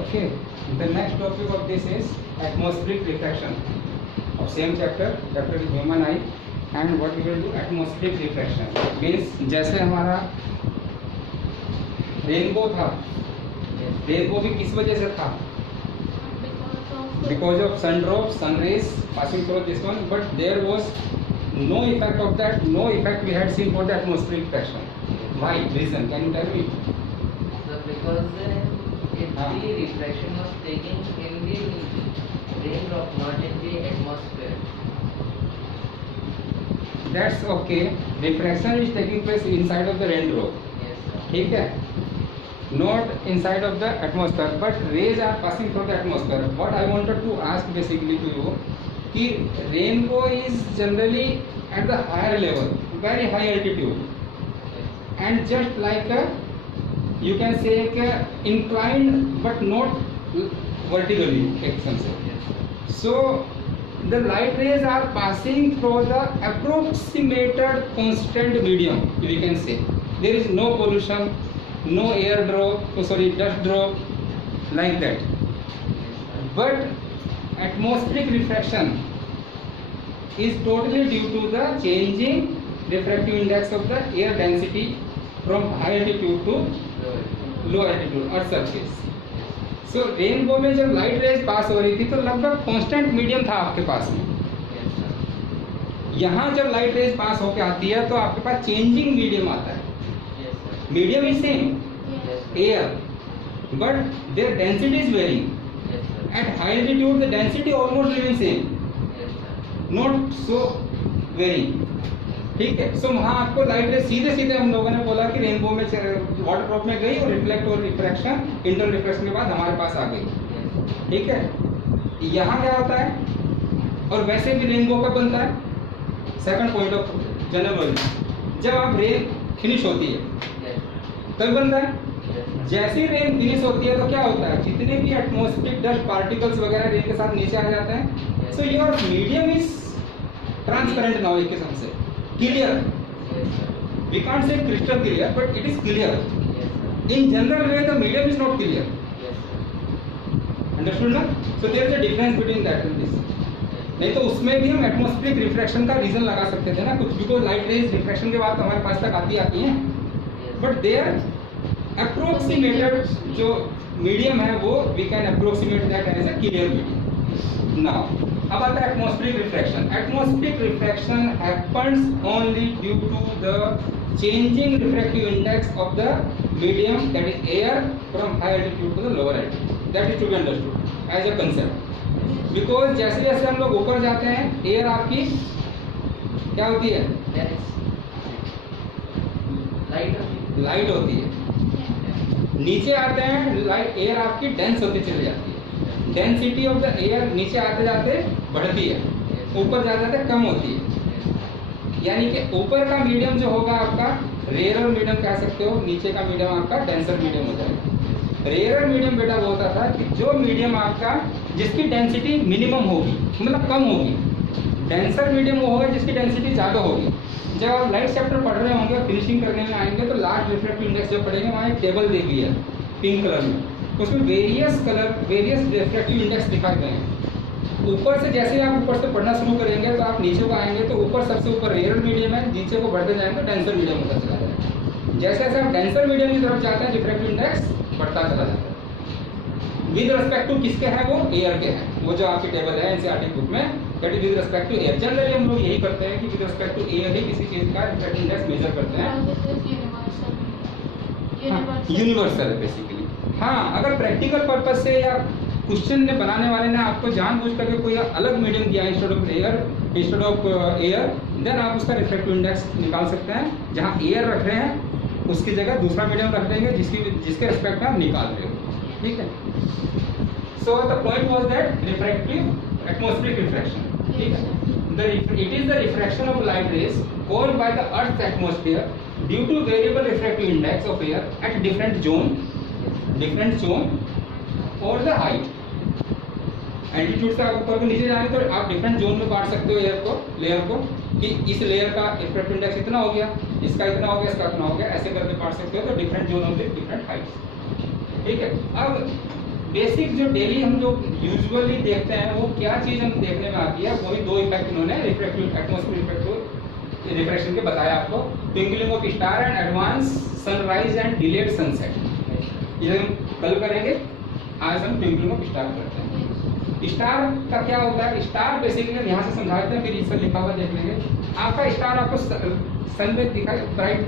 Okay, the next topic of this is atmospheric refraction of same chapter is human eye, and what we will do, atmospheric refraction means जैसे हमारा rainbow था, rainbow भी किस वजह से था? Because of sun drops, sun rays passing through this one, but there was no effect of that, no effect we had seen for the atmospheric refraction. Why? Reason? Can you tell me? So because if the refraction was taking in the raindrop, not in the atmosphere. That's okay. Refraction is taking place inside of the raindrop. Yes, sir. ठीक है? Not inside of the atmosphere, but rays are passing through the atmosphere. What I wanted to ask basically to you, कि rainbow is generally at the higher level, very high altitude, and just like a, you can say inclined but not vertically, एक sense से. So the light rays are passing through the approximated constant medium, we can say. There is no pollution, no air drop, dust drop, like that. But atmospheric refraction is totally due to the changing refractive index of the air density from high altitude to low altitude or surface. So rainbow में जब light rays पास हो रही थी तो लगभग constant medium था आपके पास में. यहाँ जब लाइट रेज पास होके आती है तो आपके पास चेंजिंग मीडियम आता है. Medium is same, air, but their density is varying. At high altitude the density almost remains same, not so varying. ठीक है. सो वहाँ आपको लाइट रे सीधे सीधे हम लोगों ने बोला कि रेनबो में वाटर ड्रॉप में गई और रिफ्लेक्ट और रिफ्रैक्शन, इंटर रिफ्रैक्शन के बाद हमारे पास आ गई. ठीक है. यहाँ क्या होता है, और वैसे भी रेनबो कब बनता है? सेकंड पॉइंट ऑफ जनरल, जब आप रेन फिनिश होती है तब बनता है. जैसी रेन फिनिश होती है तो क्या होता है, जितने भी एटमॉस्फेरिक डस्ट पार्टिकल्स वगैरह रेन के साथ नीचे आ जाते हैं. So your medium is transparent now, एक किस्म से clear. We can't say crystal clear, but it is clear. In general way the medium is not clear. Understood ना? So there is a difference between that and this. नहीं तो उसमें भी हम atmospheric refraction का रीजन लगा सकते थे ना कुछ, बिकॉज लाइट रेज रिफ्रैक्शन के बाद तो हमारे पास तक आती हैं, बट देयर अप्रोक्सीमेटेड जो मीडियम है वो we can approximate that as a clear medium. Now अब आता है atmospheric refraction. Atmospheric refraction happens only due to the changing refractive index of the medium, that is air, from high altitude to the lower altitude. That is to be understood as a concept. Because जैसे जैसे हम लोग ऊपर जाते हैं air आपकी क्या होती है, लाइट होती है. नीचे आते हैं लाइट एयर आपकी डेंस होती चली जाती है. डेंसिटी ऑफ द एयर नीचे आते जाते बढ़ती है, ऊपर जाते जाते कम होती है. यानी कि ऊपर का मीडियम जो होगा आपका रेयरर मीडियम कह सकते हो, नीचे का मीडियम आपका डेंसर मीडियम हो जाएगा. रेयरर मीडियम बेटा वो होता था कि जो मीडियम आपका जिसकी डेंसिटी मिनिमम होगी, मतलब कम होगी. डेंसर मीडियम वो होगा जिसकी डेंसिटी ज़्यादा होगी. जब आप लाइट चैप्टर पढ़ रहे होंगे, फिनिशिंग करने में आएंगे तो लार्ज रिफ्रैक्टिव इंडेक्स जब पढ़ेंगे वहाँ एक टेबल दी गई है पिंक कलर में, उसमें वेरियस रिफ्रैक्टिव इंडेक्स दिखाए गए हैं. ऊपर से जैसे आप ऊपर से पढ़ना शुरू करेंगे तो आप नीचे को आएंगे तो ऊपर सबसे ऊपर रेयर मीडियम है, नीचे को बढ़ते जाएंगे तो डेंसर मीडियम होता चला जाएगा. जैसे जैसे आप डेंसर मीडियम की तरफ जाते हैं रिफ्रैक्टिव इंडेक्स बढ़ता चला जाता है. विद रिस्पेक्ट टू किसके हैं, वो एयर के हैं. वो जो आपकी टेबल है एनसीईआरटी बुक में, that is with respect to air. Generally हम लोग यही करते हैं कि विद रिस्पेक्ट टू एयर ही किसी चीज का रिफ्रैक्टिव इंडेक्स मेजर करते हैं. यूनिवर्सल है बेसिकली. हाँ, अगर प्रैक्टिकल पर्पज से या क्वेश्चन ने बनाने वाले ने आपको जानबूझ करके कोई अलग मीडियम दिया इंस्टेड ऑफ एयर, देन आप उसका रिफ्रैक्टिव इंडेक्स निकाल सकते हैं. जहाँ एयर रख रहे हैं उसकी जगह दूसरा मीडियम रख देंगे जिसके रिस्पेक्ट में आप निकाल रहे हो. ठीक है. So the point was that refractive atmospheric refraction. ठीक है. It is the refraction of light rays caused by the Earth's atmosphere due to variable refractive index of air at different zone or the height. Altitude से आप ऊपर को नीचे जाएंगे तो आप डिफरेंट जोन में बांट सकते हो लेयर को कि इस लेयर का रिफ्रैक्टिव इंडेक्स इतना हो गया, इसका इतना हो गया, इसका इतना हो गया, ऐसे करके बांट सकते हो. तो डिफरेंट जोन होंगे, डिफरेंट हाइट्स. ठीक है. अब बेसिक जो डेली हम जो यूजुअली देखते हैं वो क्या चीज़ हम देखने में आती है, वही दो इफेक्ट इन्होंने रिफ्रैक्टिव एटमॉस्फेयर इफेक्ट रिफ्रैक्शन के बताया आपको, twinkling of star and advance sunrise and delayed sunset. ये हम कल करेंगे, आज हम ट्विंकलिंग ऑफ स्टार करते हैं। स्टार का क्या होता है? स्टार बेसिकली यहाँ से समझाते हैं, फिर इस पर लिखा हुआ देख लेंगे। आपका स्टार आपको सन में दिखाई, ब्राइट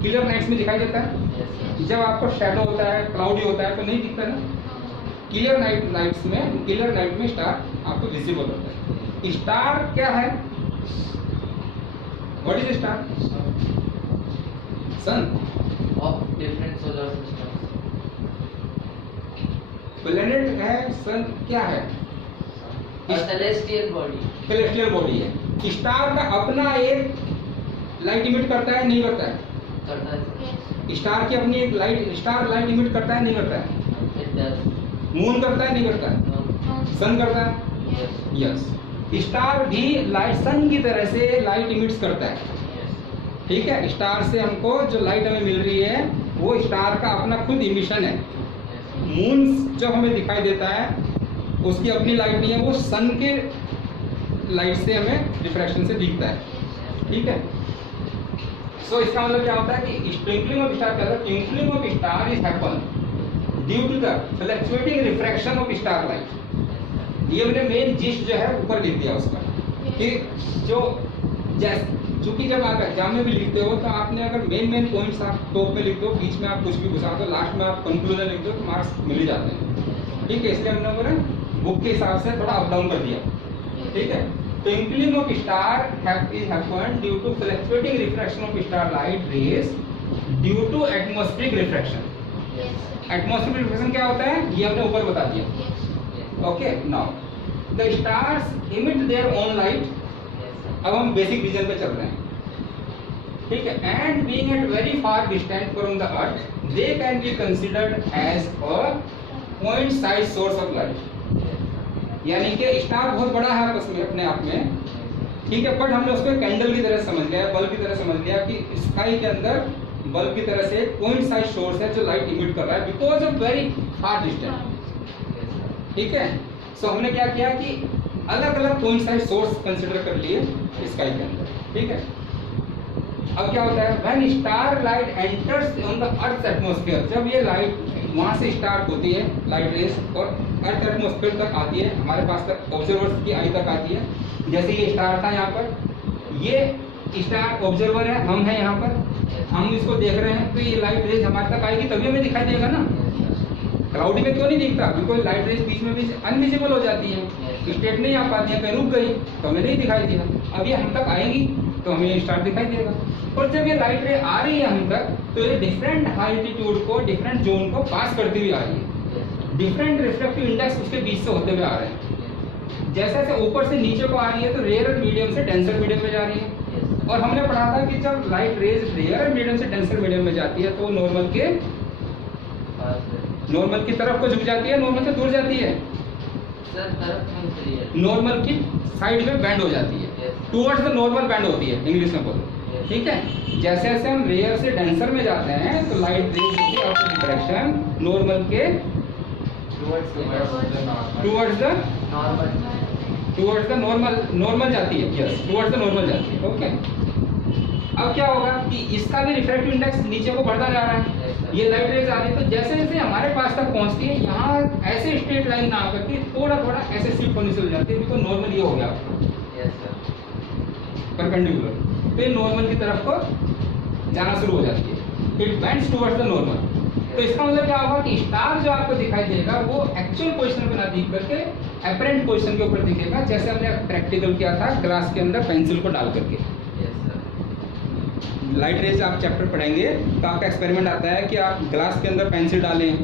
क्लियर नाइट्स में दिखाई देता है। जब आपको शैडो होता है, क्लाउडी होता है तो नहीं दिखता ना। क्लियर नाइट में स्टार आपको विजिबल होता है। स्टार क्या है? What is star? Sun of different solar systems. Planet है, सन क्या है? A celestial body. Celestial body है। स्टार का अपना एक लाइट इमिट करता है, नहीं करता है? करता है। स्टार की अपनी एक लाइट, स्टार लाइट इमिट करता है, नहीं करता है? It does. मून करता है, नहीं करता है? No. सन करता है? Yes. यस। स्टार भी लाइट सन की तरह से लाइट इमिट्स करता है। Yes. ठीक है, स्टार से हमको जो लाइट हमें मिल रही है वो स्टार का अपना खुद इमिशन है। Yes. मून जब हमें दिखाई देता है उसकी अपनी लाइट नहीं है, वो सन के लाइट से हमें रिफ्रैक्शन से दिखता है। ठीक है, सो इसका मतलब क्या होता है कि twinkling of star, twinkling of star is happen due to the fluctuating refraction of star light. ये मैंने मेन जिस्ट जो है ऊपर लिख दिया उसका, कि जो चूंकि जब आप एग्जाम में भी लिखते हो तो आपने अगर मेन पॉइंट्स आप टॉप में लिखते हो, बीच में आप कुछ भी घुसा दो, लास्ट में आप कंक्लूजन लिखते हो तो मार्क्स मिल ही जाते हैं। ठीक है, इसलिए हमने बोला बुक के हिसाब से थोड़ा अप डाउन कर दिया। ठीक है, twinkling of star is happen due to fluctuating refraction of star light rays due to atmospheric refraction. Atmospheric refraction क्या होता है ये हमने ऊपर बता दिया। Okay, now the stars emit their own light. अब हम बेसिक रीजन पे चल रहे हैं। ठीक है, and being at very far distant from the earth they can be considered as a point size source of light. यानी कि स्टार बहुत बड़ा है आपस में अपने आप में। ठीक है, बट हमने उसको कैंडल की तरह समझ लिया, बल्ब की तरह समझ लिया कि स्काई के अंदर बल्ब की तरह से पॉइंट साइज सोर्स है जो लाइट इमिट कर रहा है because of very far distance. ठीक है, सो हमने क्या किया कि अलग अलग पॉइंट साइज सोर्स कंसीडर कर लिए स्काई के अंदर। ठीक है, अब क्या होता है when star light enters on the earth atmosphere, जब ये लाइट वहां से स्टार्ट होती है लाइट रेस और अर्थ एटमॉस्फेयर तक आती है, हमारे पास तक ऑब्जर्वर्स की आई तक आती है। जैसे ये स्टार था यहाँ पर, ये स्टार ऑब्जर्वर है, हम हैं यहाँ पर, हम इसको देख रहे हैं, तो ये लाइट रेज हमारे तक आएगी तभी हमें दिखाई देगा ना। क्लाउडी में क्यों नहीं दिखता? बिकॉज लाइट रेज बीच में भी अनविजिबल हो जाती है, स्टेट नहीं आ पाती है, कहीं रुक गई तो हमें नहीं दिखाई दिया। अब ये हम तक आएगी तो हमें स्टार दिखाई देगा। और जब ये लाइट रे आ रही है हम तक तो ये डिफरेंट एल्टीट्यूड को, डिफरेंट जोन को पास करती हुई आ रही है, डिफरेंट रिफ्लेक्टिव इंडेक्स उसके बीच से होते हुए आ रहे हैं। जैसे जैसे ऊपर से नीचे को आ रही है तो रेयर मीडियम से डेंसर मीडियम में जा रही है। और हमने पढ़ा था कि जब लाइट रेज रेयर मीडियम से डेंसर मीडियम में जाती है तो नॉर्मल की तरफ को झुक जाती है, नॉर्मल से दूर जाती है, नॉर्मल की साइड में बैंड हो जाती है, टुवर्ड्स द नॉर्मल बैंड होती है इंग्लिश में बोलो। ठीक है, जैसे जैसे हम रेयर से डेंसर में जाते हैं तो लाइट रेज की डायरेक्शन नॉर्मल के टुवर्ड्स द नॉर्मल जाती है। यस, टुवर्ड्स द नॉर्मल जाती है। ओके, अब क्या होगा कि इसका भी रिफ्रैक्टिव इंडेक्स नीचे को बढ़ता जा रहा है। ये लाइट रेज आ रही है तो जैसे जैसे हमारे पास तक पहुंचती है यहाँ ऐसे स्ट्रेट लाइन ना आकर के थोड़ा थोड़ा ऐसे शिफ्ट होने से हो जाती है, बिल्कुल नॉर्मल ये हो गया परपेंडिकुलर, फिर नॉर्मल की तरफ को जाना शुरू हो जाती है, it bends towards the normal. तो इसका मतलब क्या होगा कि स्टार जो आपको दिखाई देगा वो एक्चुअल पोजीशन पे ना दिख करके अपरेंट पोजीशन के ऊपर दिखेगा, जैसे हमने प्रैक्टिकल किया था ग्लास के अंदर पेंसिल को डाल करके। लाइट रेज आप चैप्टर पढ़ेंगे तो आपका एक्सपेरिमेंट आता है कि आप ग्लास के अंदर पेंसिल डालें।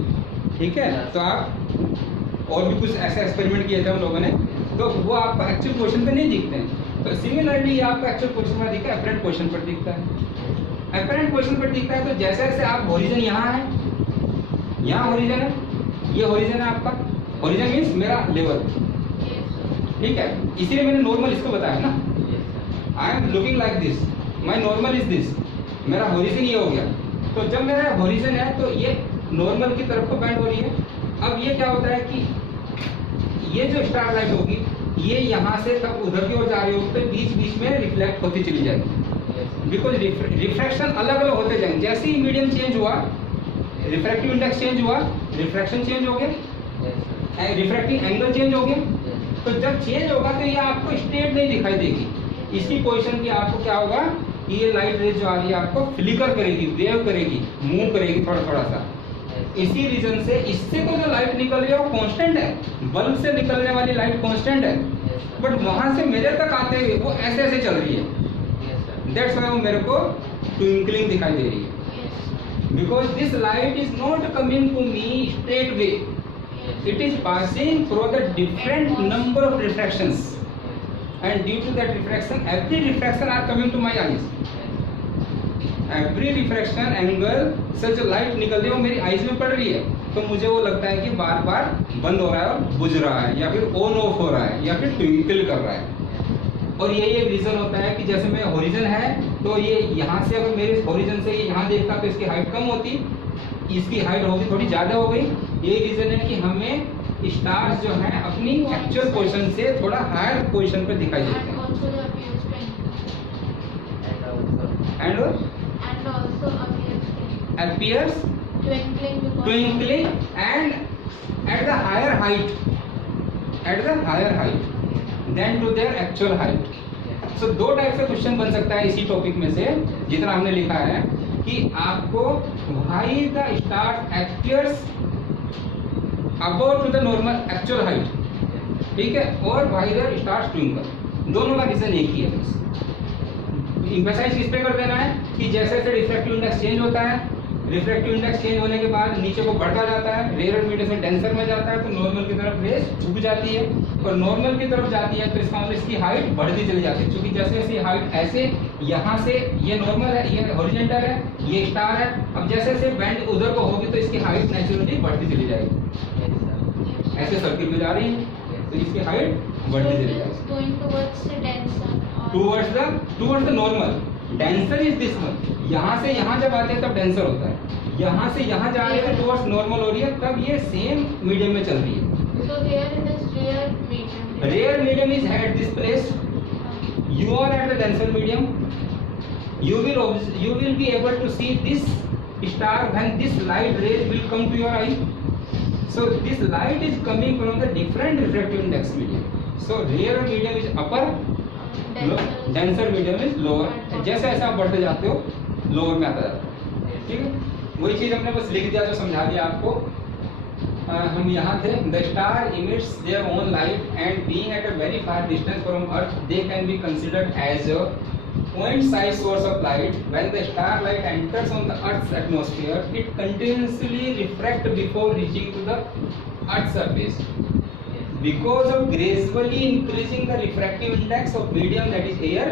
ठीक है, तो आप और भी कुछ ऐसे एक्सपेरिमेंट किए थे हम लोगों ने, तो वो आपको एक्चुअल पोजीशन पे नहीं दिखते हैं। तो सिमिलरली ये आपका एक्चुअल पोजीशन पर दिखता है, अपरेंट पोजीशन पर दिखता है। अपरेंट पोजीशन पर दिखता है तो जैसे जैसे आप होरिजन यहाँ है, यहाँ होरिजन है, ये होरिजन है आपका, होरिजन मीन्स मेरा लेवल। ठीक है, इसीलिए मैंने नॉर्मल इसको बताया ना, I am looking like this, my normal is this, मेरा होरिजन ये हो गया। तो जब मेरा होरिजन है तो ये नॉर्मल की तरफ को बेंड हो रही है। अब ये क्या होता है कि ये जो स्टार लाइट होगी ये यहाँ से तब उधर की ओर जा रही होगी, तो बीच बीच में रिफ्लेक्ट होती चली जाएगी, बिकॉज रिफ्रैक्शन अलग अलग होते जाएंगे। जैसे ही मीडियम चेंज हुआ, रिफ्रैक्टिव इंडेक्स चेंज हुआ, रिफ्रैक्शन चेंज हो गया, रिफ्रैक्टिंग एंगल चेंज हो गया। तो जब चेंज होगा तो ये आपको स्ट्रेट नहीं दिखाई देगी, इसकी पोजीशन की आपको क्या होगा कि ये लाइट रेज जो आ रही है आपको फ्लिकर करेगी, वेव करेगी, मूव करेगी थोड़ा थोड़ा सा। इसी रीजन से इससे तो जो लाइट निकल रही है वो कांस्टेंट है, बल्ब से निकलने वाली लाइट कांस्टेंट है, बट वहां से मेरे तक आते हुए वो ऐसे ऐसे चल रही है। दैट्स व्हाई वो मेरे को ट्विंकलिंग दिखाई दे रही है, because this light is not coming to me straight way, it is passing through the different number of refractions, and due to that refraction, every refraction are coming to my eyes, every refraction angle से जो light निकल रही है वो मेरी eyes में पड़ रही है, तो मुझे वो लगता है कि बार बार बंद हो रहा है और बुझ रहा है, या फिर ऑन ऑफ हो रहा है, या फिर ट्विंकल कर रहा है। और यही एक रीजन होता है कि जैसे मेरा होरिजन है तो ये यहाँ से अगर मेरे होरिजन से ये यहाँ देखता तो इसकी हाइट कम होती, इसकी हाइट होगी थोड़ी ज्यादा हो गई। यही रीजन है कि हमें स्टार्स जो हैं अपनी एक्चुअल पोजीशन से थोड़ा हायर पोजीशन पे दिखाई देते हैं। And also appears twinkling and at the higher height than to their actual height. So दो टाइप से क्वेश्चन बन सकता है इसी टॉपिक में से जितना हमने लिखा है कि आपको why the star appears above to the normal actual height, ठीक है, और why the stars twinkle, दोनों का रीजन एक ही है। बस इम्फेसाइज किस पे कर देना है कि जैसे जैसे रिफ्रैक्टिव इंडेक्स चेंज होता है, रिफ्रैक्टिव इंडेक्स चेंज होने के बाद नीचे को बढ़ता जाता है, रेयर मीडियम से डेंसर में जाता है, तो नॉर्मल की तरफ रेस झुक जाती है, और नॉर्मल की तरफ जाती है तो इसका मतलब इसकी हाइट बढ़ती चली जाती है, क्योंकि जैसे जैसे हाइट ऐसे यहाँ से ये नॉर्मल है, ये हॉरिजॉन्टल है, ये स्टार है, अब जैसे जैसे बैंड उधर को होगी तो इसकी हाइट नेचुरली बढ़ती चली जाएगी, ऐसे सर्किल में जा रही है तो इसकी हाइट बढ़ती चली जाएगी towards the normal. Denser is this one. यहाँ से यहाँ जब आते हैं तब डेंसर होता है, यहाँ से यहाँ जा रहे हैं तो towards normal हो रही है, तब ये सेम मीडियम में चल रही है। So here it is rare medium. Rare medium is at this place. You are at the denser medium. You will be able to see this star when this light rays will come to your eye. So this light is coming from the different refractive index medium. So rare medium is upper, denser medium is lower. जैसे जैसे आप बढ़ते जाते हो lower में आता जाता है, ठीक है। वही चीज हमने बस लिख दिया जो समझा दिया आपको। हम यहाँ थे, the star emits their own light and being at a very far distance from earth they can be considered as a point size source of light. When the starlight enters on the Earth's atmosphere, it continuously refracts before reaching to the Earth's surface. Because of gradually increasing the refractive index of medium that is air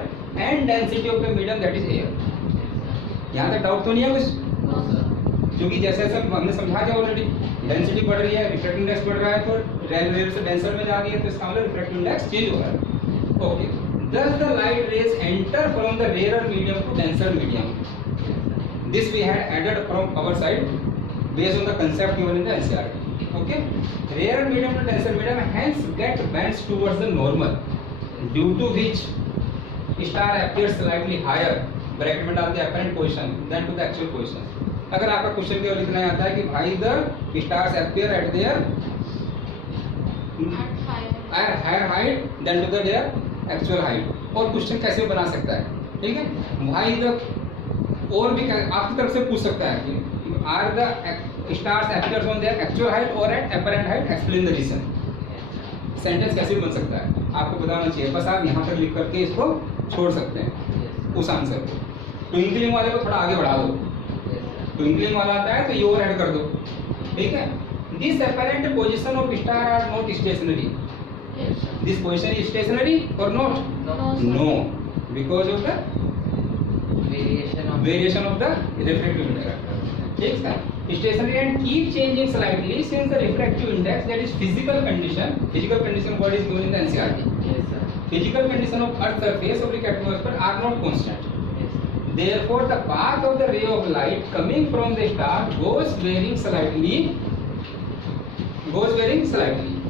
and density of the medium that is air. यहाँ तक doubt तो नहीं है कुछ? क्योंकि जैसे जैसे हमने समझा दिया ऑलरेडी, डेंसिटी बढ़ रही है, रिफ्रैक्टिव इंडेक्स बढ़ रहा है, तो रेयर से डेंसर में जा रही है, तो इसका मतलब रिफ्रैक्टिव इंडेक्स चेंज हो रहा है। Okay, thus the light rays enter from the rarer medium to denser medium. This we had added from our side based on the concept given in the NCERT. Okay, rarer medium to denser medium hence get bends towards the normal, due to which star appears slightly higher, bracket में डालते हैं apparent position than to the actual position. अगर आपका question केवल इतना आता है कि भाई the stars appear at their higher height than to their actual height, और क्वेश्चन कैसे बना सकता है, ठीक है। भाई द और भी आपकी तरफ से पूछ सकता है कि are the stars appears on their actual height or at apparent height, explain the reason. Sentence कैसे बन सकता है आपको बताना चाहिए, बस आप यहाँ तक लिख करके इसको छोड़ सकते हैं उस आंसर को। ट्विंकलिंग वाले को थोड़ा आगे बढ़ा दो, ट्विंकलिंग वाला आता है तो योर ऐड कर दो, ठीक है। This apparent position of star are not stationary. This position is stationary or not? No, because of the variation of the refractive index. ठीक है, stationary and keep changing slightly since the refractive index, that is physical condition word is given in the NCERT. Physical condition of Earth surface of the atmosphere are not constant. Therefore, the path of the ray of light coming from the star goes varying slightly.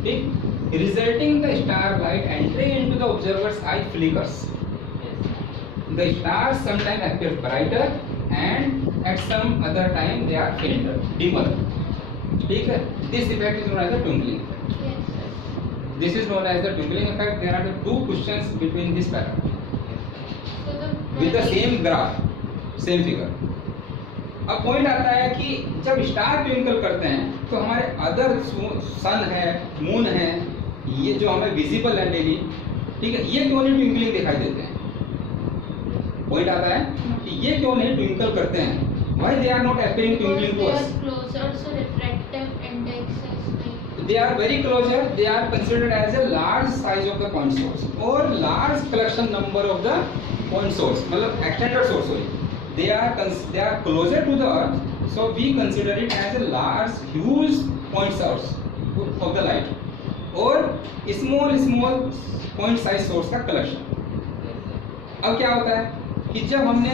ठीक? Resulting the starlight entering into the observer's eye flickers. The stars sometimes appear brighter and at some other time they are fainter, dimmer. ठीक है? This effect is known as the twinkling effect. Yes. This is known as the twinkling effect. There are the two questions between this pattern So the with the same graph, same figure. अब point आता है कि जब star twinkle करते हैं तो हमारे other सन है, मून है, ये जो हमें विजिबल है डेली, ठीक है, ये क्यों नहीं ट्विंकलिंग दिखाई देते हैं? पॉइंट आता है कि ये क्यों नहीं ट्विंकल करते हैं? Why they are not appearing twinkling to because us? they are closer, so refractive index is like. They are very closer. They are considered as a large size of the point source or large collection number of the point source. मतलब extended source sorry. They are closer to the earth, so we consider it as a large, huge point source of the light or small point size source का collection. अब क्या होता है कि जब हमने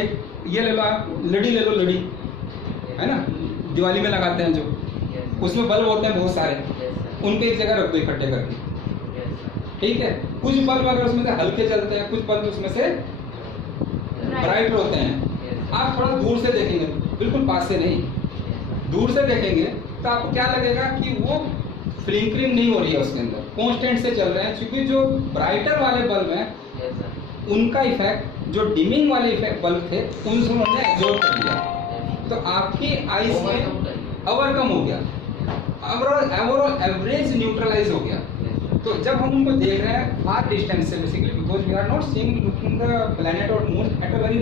एक ये ले लो, आप लड़ी ले लो, लड़ी है ना, दिवाली में लगाते हैं जो, उसमें बल्ब होते हैं बहुत सारे, उनको एक जगह रख दो इकट्ठे करके, ठीक है। कुछ बल्ब अगर उसमें से हल्के चलते हैं, कुछ बल्ब उसमें से ब्राइट होते हैं। आप थोड़ा दूर से देखेंगे, बिल्कुल पास से नहीं, दूर से देखेंगे तो आपको क्या लगेगा कि वो फ्लिंकरिंग नहीं हो रही है, उसके अंदर कांस्टेंट से चल रहे हैं, क्योंकि जो ब्राइटर वाले बल्ब हैं उनका इफेक्ट जो डिमिंग वाले इफेक्ट बल्ब थे उनसे उन्होंने एब्जॉर्ब कर लिया, तो आपकी आईज में ओवरकम हो गया, ओवरऑल एवरेज न्यूट्रलाइज हो गया। तो जब हम उनको देख रहे हैं फार डिस्टेंस से, basically because we are not seeing looking the planet और moon at a very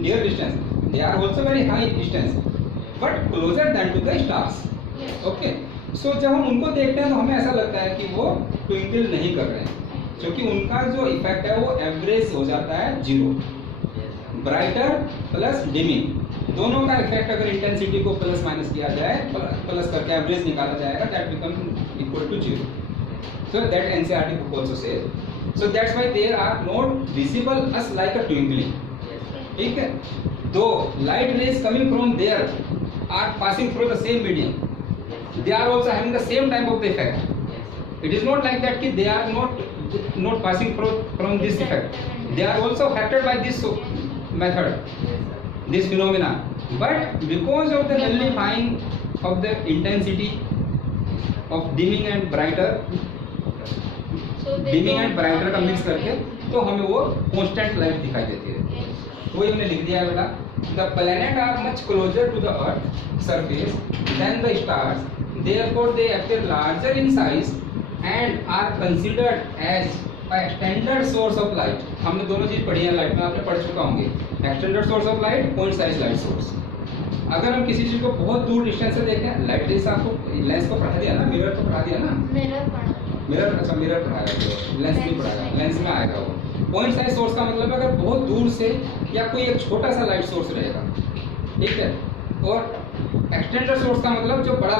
near distance, they are also very high distance but closer then to the stars. Okay, so जब हम उनको देखते हैं तो हमें ऐसा लगता है कि वो ट्विंकल नहीं कर रहे हैं, क्योंकि उनका जो इफेक्ट है वो एवरेज हो जाता है 0। ब्राइटर प्लस डिमिंग दोनों का इफेक्ट अगर इंटेंसिटी को प्लस माइनस किया जाए, प्लस करके एवरेज निकाला जाएगा, that become equal to 0। So that NCERT book also says. So that's why they are not visible as like a twinkling. ठीक है? Though light rays coming from there are passing through the same medium, they are also having the same type of the effect. It is not like that कि they are not passing from this effect. They are also affected by this method, this phenomena. But because of the nullifying of the intensity of dimming and brighter, dimming and brighter का mix करके, तो हमें वो constant light दिखाई देती है। तो ये हमने लिख दिया है बेटा, the planet are much closer to the earth surface than the stars, therefore they appear larger in size and are considered as extended source of light. हमने दोनों चीज पढ़ी है लाइट में, आपने पढ़ चुका होंगे, extended source of light, point size light source. अगर हम किसी चीज को बहुत दूर डिस्टेंस से देखें, लाइट रेस आपको लेंस को पढ़ा दिया ना, मिरर को पढ़ा दिया ना, मिरर, अच्छा मिरर पढ़ाया, लेंस नहीं पढ़ाया, लेंस में आएगा वो। पॉइंट साइज सोर्स का मतलब अगर बहुत दूर से या कोई एक छोटा सा लाइट सोर्स रहेगा, ठीक है, और एक्सटेंडेड सोर्स का मतलब जो बड़ा